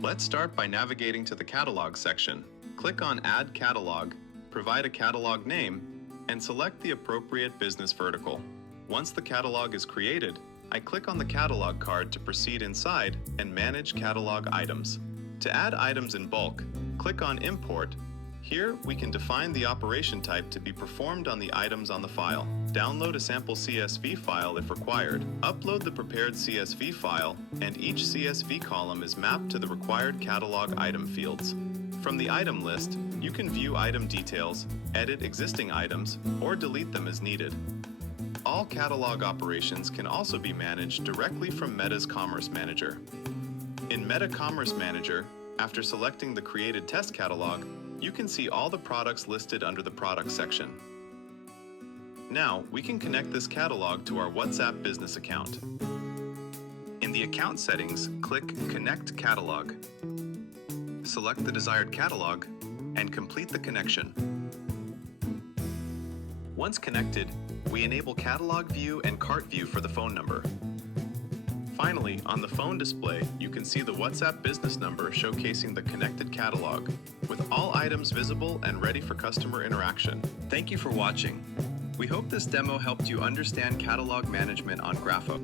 Let's start by navigating to the Catalog section. Click on Add Catalog, provide a catalog name, and select the appropriate business vertical. Once the catalog is created, I click on the catalog card to proceed inside and manage catalog items. To add items in bulk, click on Import. Here, we can define the operation type to be performed on the items on the file. Download a sample CSV file if required. Upload the prepared CSV file, and each CSV column is mapped to the required catalog item fields. From the item list, you can view item details, edit existing items, or delete them as needed. All catalog operations can also be managed directly from Meta's Commerce Manager. In Meta Commerce Manager, after selecting the created test catalog, you can see all the products listed under the Products section. Now, we can connect this catalog to our WhatsApp business account. In the account settings, click Connect Catalog. Select the desired catalog and complete the connection. Once connected, we enable Catalog View and Cart View for the phone number. Finally, on the phone display, you can see the WhatsApp business number showcasing the connected catalog, with all items visible and ready for customer interaction. Thank you for watching. We hope this demo helped you understand catalog management on Grafo.